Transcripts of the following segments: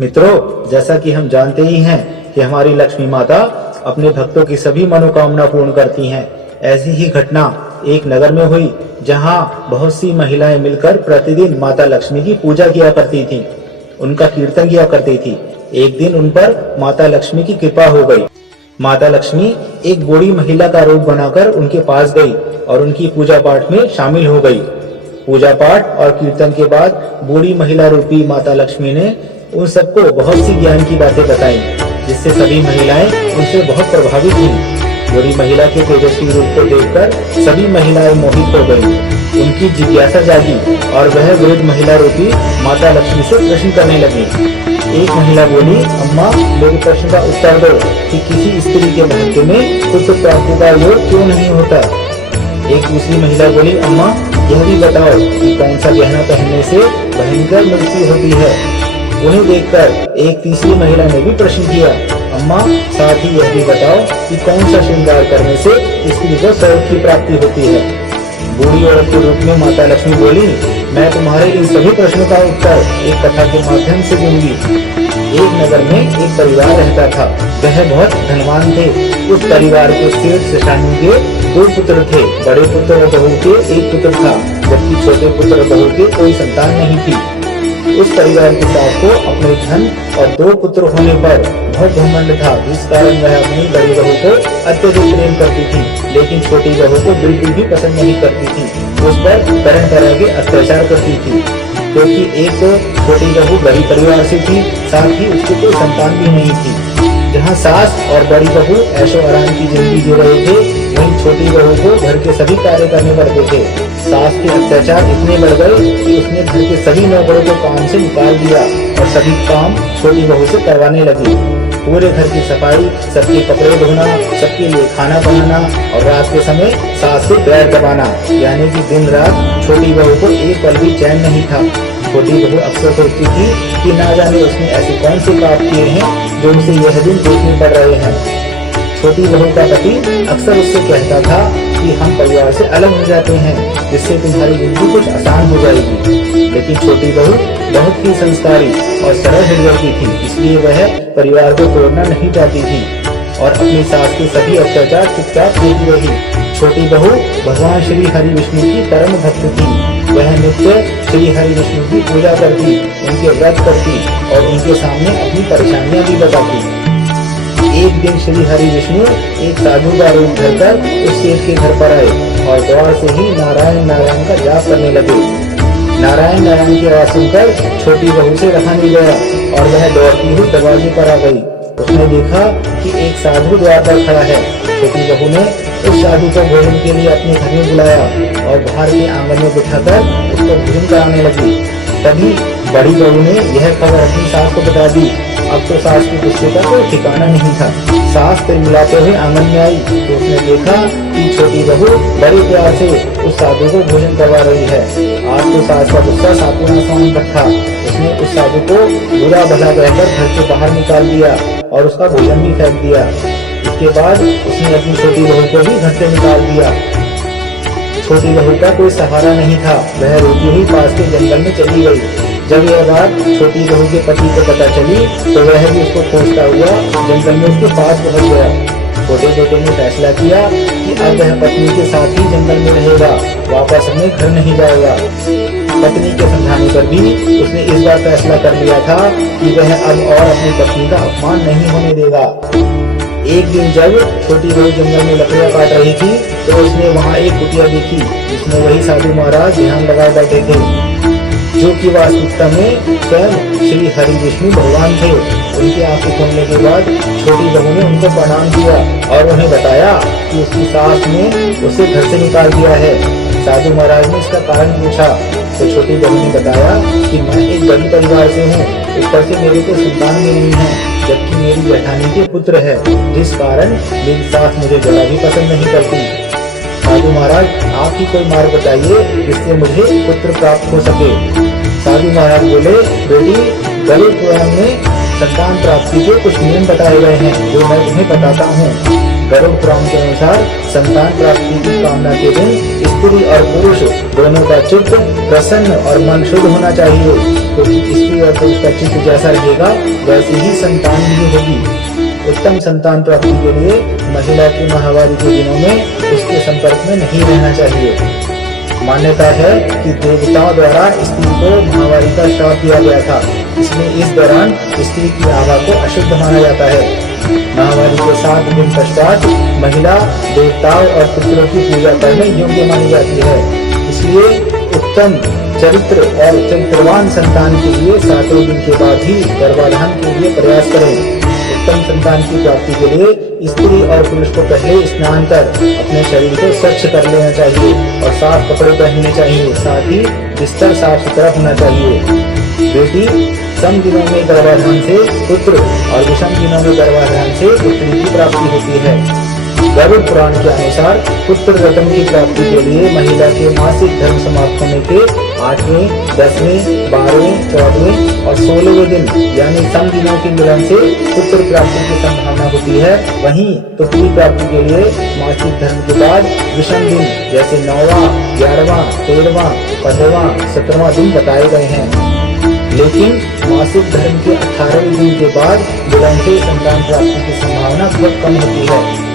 मित्रों, जैसा कि हम जानते ही हैं कि हमारी लक्ष्मी माता अपने भक्तों की सभी मनोकामना पूर्ण करती हैं। ऐसी ही घटना एक नगर में हुई जहां बहुत सी महिलाएं मिलकर प्रतिदिन माता लक्ष्मी की पूजा किया करती थीं, उनका कीर्तन किया करती थी। एक दिन उन पर माता लक्ष्मी की कृपा हो गई। माता लक्ष्मी एक बूढ़ी महिला का रूप बनाकर उनके पास गई और उनकी पूजा पाठ में शामिल हो गई। पूजा पाठ और कीर्तन के बाद बूढ़ी महिला रूपी माता लक्ष्मी ने उन सबको बहुत सी ज्ञान की बातें बताई, जिससे सभी महिलाएं उनसे बहुत प्रभावित हुईं। बूढ़ी महिला के तेजस्वी रूप को देखकर सभी महिलाएं मोहित हो गईं। उनकी जिज्ञासा जागी और वह वृद्ध महिला रूपी माता लक्ष्मी से प्रश्न करने लगी। एक महिला बोली, अम्मा, मेरे प्रश्न का उत्तर दो कि किसी स्त्री के भाग्य में पुत्र प्राप्ति का योग क्यों नहीं होता। एक दूसरी महिला बोली, अम्मा, यह भी बताओ कि कौन सा गहना पहनने से भयंकर मृत्यु होती है। उन्हें देखकर एक तीसरी महिला ने भी प्रश्न किया, अम्मा, साथ ही यह भी बताओ कि कौन सा श्रृंगार करने से स्त्री को स्वर्ग की प्राप्ति होती है। बूढ़ी औरत के रूप में माता लक्ष्मी बोली, मैं तुम्हारे इन सभी प्रश्नों का उत्तर एक कथा के माध्यम से दूंगी। एक नगर में एक परिवार रहता था। वह बहुत धनवान थे। उस परिवार के सेठ शशानी के 2 पुत्र थे। बड़े पुत्र और बहू के एक पुत्र था, जबकि छोटे पुत्र और बहू के कोई संतान नहीं थी। उस परिवार की सास को अपने धन और 2 पुत्र होने पर बहुत घमंड था, जिस कारण वह अपनी बड़ी बहू को अत्यधिक प्रेम करती थी, लेकिन छोटी बहू को बिल्कुल भी पसंद नहीं करती थी। उस पर तरह तरह के अत्याचार करती थी, क्योंकि एक तो छोटी बहू गरीब परिवार से थी, साथ ही उसकी कोई संतान भी नहीं थी। जहाँ सास और बड़ी बहू ऐशो आराम की जिंदगी जी रहे थे, वहीं छोटी बहू को घर के सभी कार्य करने पड़ते थे। सास के अत्याचार इतने बढ़ गए कि उसने घर के सभी नौकरों को काम से निकाल दिया और सभी काम छोटी बहू से करवाने लगी। पूरे घर की सफाई, सबके कपड़े धोना, सबके लिए खाना बनाना और रात के समय सास से पैर दबाना, यानी कि दिन रात छोटी बहू को एक पल भी चैन नहीं था। छोटी बहू अक्सर सोचती थी कि ना जाने उसने ऐसे कौन से पाप किए हैं जो उसे यह दिन देखने पड़ रहे हैं। छोटी बहू का पति अक्सर उससे कहता था कि हम परिवार से अलग हो जाते हैं, जिससे तुम्हारी जिंदगी कुछ आसान हो जाएगी। लेकिन छोटी बहू बहुत ही संस्कारी और सरल हृदय की थी, इसलिए वह परिवार को तोड़ना नहीं चाहती थी और अपनी सास के सभी अत्याचार चुपचाप देखती रही। छोटी बहू भगवान श्री हरि विष्णु की परम भक्त थी। वह नित्य श्री हरि विष्णु की पूजा करती, उनके व्रत करती और उनके सामने अपनी परेशानियां भी बताती। एक दिन श्री हरि विष्णु एक साधु का रूप धरकर उस सेठ के घर पर आए और द्वार से ही नारायण नारायण का जाप करने लगे। नारायण नारायण की आवाज सुनकर छोटी बहू से रहा नहीं गया और वह दौड़ती हुई दरवाजे पर आ गई। उसने देखा कि एक साधु द्वार पर खड़ा है। छोटी बहू ने उस साधु को भोजन के लिए अपने घर में बुलाया और बाहर के आंगन में बिठाकर उसको भोजन कराने लगी। तभी बड़ी बहू ने यह खबर अपनी सास को बता दी। अब तो सास के गुस्से का कोई ठिकाना नहीं था। सास तिलमिलाते हुए आंगन में आई तो उसने देखा कि छोटी बहू बड़े प्यार से उस साधु को भोजन करवा रही है। आज तो सास का गुस्सा सातवें आसमान पर था। उसने उस साधु को बुरा भला कहकर घर से बाहर निकाल दिया और उसका भोजन भी फेंक दिया। इसके बाद उसने अपनी छोटी बहू को भी घर से निकाल दिया। छोटी बहू का कोई सहारा नहीं था। वह रोती हुई पास के जंगल में चली गई। जब यह बात छोटी बहू के पति को पता चली तो वह भी उसको खोजता हुआ जंगल में उसके पास पहुंच गया। छोटे बेटे ने फैसला किया कि अब वह पत्नी के साथ ही जंगल में रहेगा, वापस अपने घर नहीं जाएगा। पत्नी के समझाने पर भी उसने इस बार फैसला कर लिया था कि वह अब और अपनी पत्नी का अपमान नहीं होने देगा। एक दिन जब छोटी बहू जंगल में लकड़ियां काट रही थी तो उसने वहाँ एक कुटिया देखी, जिसमें वही साधु महाराज ध्यान लगाए बैठे थे, जो कि वास्तविकता में स्वयं श्री हरि विष्णु भगवान थे। उनकी आंखें खोलने के बाद छोटी बहू ने उनको प्रणाम किया और उन्हें बताया कि उसकी सास ने उसे घर से निकाल दिया है। साधु महाराज ने इसका कारण पूछा तो छोटी बहू ने बताया कि मैं एक गरीब परिवार से हूँ, ऊपर से मेरे को संतान भी नहीं है, जबकि मेरी जेठानी के पुत्र है, जिस कारण मेरी सास मुझे जरा भी पसंद नहीं करती। साधु महाराज, आप ही कोई मार्ग बताइए जिससे मुझे पुत्र प्राप्त हो सके। साधु महाराज बोले, बेटी, गरुड़ पुराण में संतान प्राप्ति के कुछ नियम बताए गए हैं जो मैं तुम्हें बताता हूँ। गरुड़ पुराण के अनुसार संतान प्राप्ति की कामना के दिन स्त्री और पुरुष दोनों का चित्त प्रसन्न और मन शुद्ध होना चाहिए, क्योंकि स्त्री और पुरुष का चित्त जैसा रहेगा वैसी ही संतान भी होगी। उत्तम संतान प्राप्ति के लिए महिला की माहवारी के दिनों में उसके संपर्क में नहीं रहना चाहिए। मान्यता है कि देवताओं द्वारा स्त्री को माहवारी का श्राप दिया गया था, इसलिए इस दौरान स्त्री की आभा को अशुद्ध माना जाता है। माहवारी के 7 दिन पश्चात महिला देवताओं और पितरों की पूजा करने योग्य मानी जाती है। इसलिए उत्तम चरित्र और चरित्रवान संतान के लिए 7वें दिन के बाद ही गर्भाधान के लिए प्रयास करें। उत्तम संतान की प्राप्ति के लिए स्त्री और पुरुष को पहले स्नान कर अपने शरीर को स्वच्छ कर लेना चाहिए और साफ कपड़े पहनने चाहिए। साथ ही बिस्तर साफ सुथरा होना चाहिए। बेटी सम दिनों में गर्भाधान से पुत्र और विषम दिनों में गर्भाधान से पुत्री की प्राप्ति होती है। गरुड़ पुराण के अनुसार पुत्र रत्न की प्राप्ति के लिए महिला के मासिक धर्म समाप्त होने के 8वें, 10वें, 12वें, 14वें और 16वें दिन यानी सम दिनों के मिलन से पुत्र प्राप्ति की संभावना होती है। वहीं पुत्री प्राप्ति के लिए मासिक धर्म के बाद विषम दिन जैसे 9वां, 11वां, 13वां, 15वां, 17वां दिन बताए गए हैं। लेकिन मासिक धर्म के 18वें दिन के बाद मिलन से संतान प्राप्ति की संभावना बहुत कम होती है।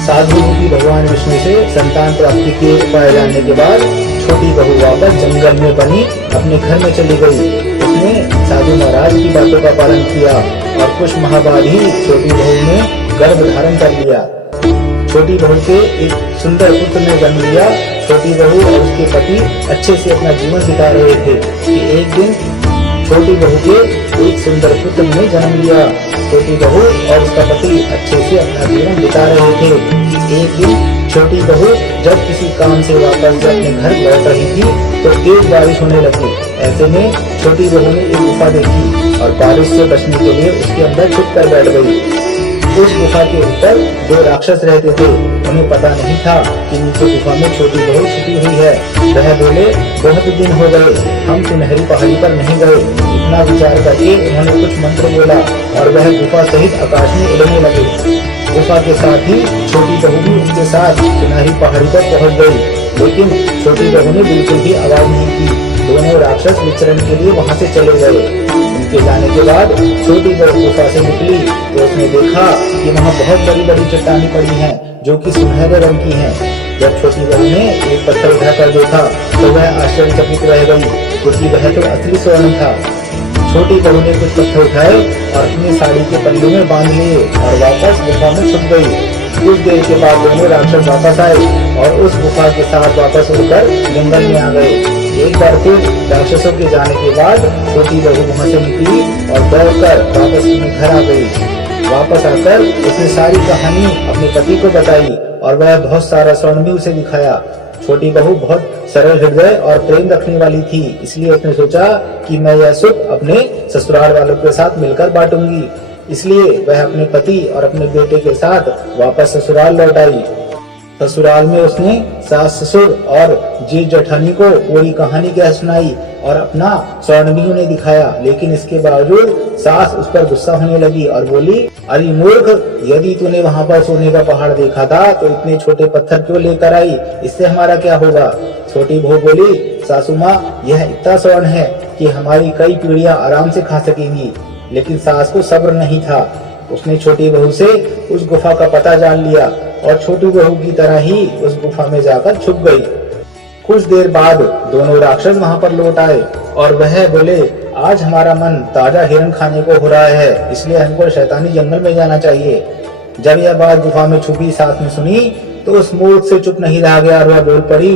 साधुओं की भगवान विष्णु से संतान प्राप्ति के उपाय जानने के बाद छोटी बहू वापस जंगल में बनी अपने घर में चली गई। उसने साधु महाराज की बातों का पालन किया और कुछ माह बाद ही छोटी बहू ने गर्भ धारण कर लिया। छोटी बहू के एक सुंदर पुत्र ने जन्म लिया। छोटी बहू और उसके पति अच्छे से अपना जीवन बिता रहे थे कि एक दिन छोटी बहू के एक सुंदर पुत्र ने जन्म लिया। छोटी बहू और उसका पति अच्छे से अपना जीवन बिता रहे थे कि एक दिन छोटी बहू जब किसी काम से वापस अपने घर लौट रही थी तो तेज बारिश होने लगी। ऐसे में छोटी बहू ने एक गुफा देखी और बारिश से बचने के लिए उसके अंदर छुप कर बैठ गई। उस गुफा के ऊपर 2 राक्षस रहते थे। उन्हें पता नहीं था कि नीचे गुफा में छोटी बहू छुपी हुई है। वह बोले, बहुत दिन हो गए हम सुनहरी पहाड़ी पर नहीं गए। इतना विचार करके उन्होंने कुछ मंत्र बोला और वह गुफा सहित आकाश में उड़ने लगे। गुफा के साथ ही छोटी बहू भी उनके साथ सुनहरी पहाड़ी पर पहुंच गई, लेकिन छोटी बहू ने बिल्कुल भी आवाज नहीं की। दोनों राक्षस विचरण के लिए वहां से चले गए। उनके जाने के बाद छोटी बहू गुफा से निकली तो उसने देखा कि वहाँ बहुत बड़ी बड़ी चट्टानें पड़ी हैं जो कि सुनहरे रंग की हैं। जब छोटी बहू ने एक पत्थर उठाकर देखा तो वह आश्चर्यचकित रह गई, क्योंकि वह तो असली स्वर्ण था। छोटी बहू ने कुछ पत्थर उठाए और अपनी साड़ी के पल्लू में बांध लिए और वापस गुफा में छुप गई। कुछ देर के बाद दोनों राक्षस वापस आए और उस गुफा के साथ वापस उड़कर जंगल में आ गए। एक बार फिर राक्षसों के जाने के बाद छोटी बहू वहां से निकली और दौड़कर वापस अपने घर आ गई। वापस आकर उसने सारी कहानी अपने पति को बताई और वह बहुत सारा स्वर्ण भी उसे दिखाया। छोटी बहू बहुत सरल हृदय और प्रेम रखने वाली थी, इसलिए उसने सोचा कि मैं यह सुख अपने ससुराल वालों के साथ मिलकर बांटूंगी। इसलिए वह अपने पति और अपने बेटे के साथ वापस ससुराल लौट आई। ससुराल में उसने सास ससुर और जेठ जेठानी को पूरी कहानी कह सुनाई और अपना स्वर्ण भी उन्हें दिखाया। लेकिन इसके बावजूद सास उस पर गुस्सा होने लगी और बोली, अरे मूर्ख, यदि तूने वहाँ पर सोने का पहाड़ देखा था तो इतने छोटे पत्थर क्यों लेकर आई? इससे हमारा क्या होगा? छोटी बहू बोली, सासू माँ, यह इतना स्वर्ण है कि हमारी कई पीढ़ियां आराम से खा सकेंगी। लेकिन सास को सब्र नहीं था। उसने छोटी बहू से उस गुफा का पता जान लिया और छोटी बहू की तरह ही उस गुफा में जाकर छुप गई। कुछ देर बाद दोनों राक्षस वहां पर लौट आए और वह बोले, आज हमारा मन ताजा हिरण खाने को हो रहा है, इसलिए हमको शैतानी जंगल में जाना चाहिए। जब यह बात गुफा में छुपी सास ने सुनी तो उस मूर्ख से चुप नहीं रहा गया और वह बोल पड़ी,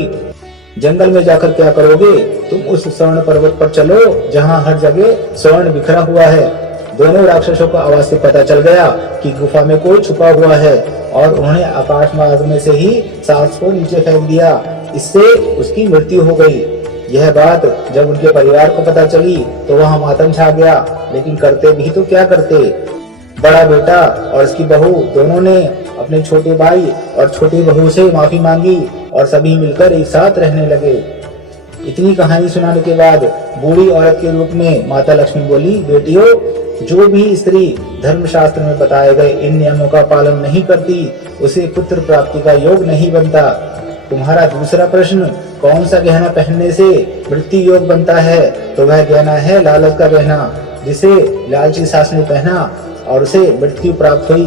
जंगल में जाकर क्या करोगे? तुम उस स्वर्ण पर्वत पर चलो जहाँ हर जगह स्वर्ण बिखरा हुआ है। दोनों राक्षसों को आवाज से पता चल गया कि गुफा में कोई छुपा हुआ है और उन्होंने आकाश मार्ग में से ही सास को नीचे फेंक दिया। इससे उसकी मृत्यु हो गई। यह बात जब उनके परिवार को पता चली तो वहाँ मातम छा गया, लेकिन करते भी तो क्या करते। बड़ा बेटा और उसकी बहू दोनों ने अपने छोटे भाई और छोटी बहू से माफी मांगी और सभी मिलकर एक साथ रहने लगे। इतनी कहानी सुनाने के बाद बूढ़ी औरत के रूप में माता लक्ष्मी बोली, बेटियों, जो भी स्त्री धर्मशास्त्र में बताए गए इन नियमों का पालन नहीं करती उसे पुत्र प्राप्ति का योग नहीं बनता। तुम्हारा दूसरा प्रश्न, कौन सा गहना पहनने से मृत्यु योग बनता है, तो वह गहना है लालच का गहना, जिसे लालची सास ने पहना और उसे मृत्यु प्राप्त हुई।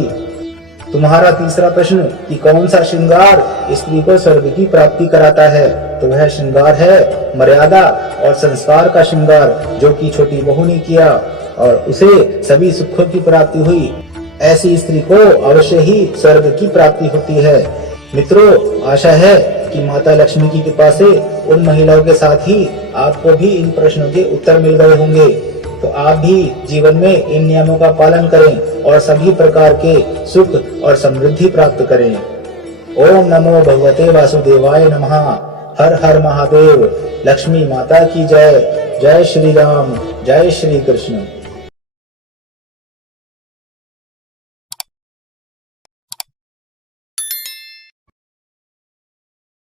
तुम्हारा तीसरा प्रश्न कि कौन सा श्रृंगार स्त्री को स्वर्ग की प्राप्ति कराता है, तो वह श्रृंगार है मर्यादा और संस्कार का श्रृंगार, जो कि छोटी बहू ने किया और उसे सभी सुखों की प्राप्ति हुई। ऐसी स्त्री को अवश्य ही स्वर्ग की प्राप्ति होती है। मित्रों, आशा है कि माता लक्ष्मी की कृपा से उन महिलाओं के साथ ही आपको भी इन प्रश्नों के उत्तर मिल गए होंगे। तो आप भी जीवन में इन नियमों का पालन करें और सभी प्रकार के सुख और समृद्धि प्राप्त करें। ओम नमो भगवते वासुदेवाय नमः। हर हर महादेव। लक्ष्मी माता की जय। जय श्री राम, जय श्री कृष्ण।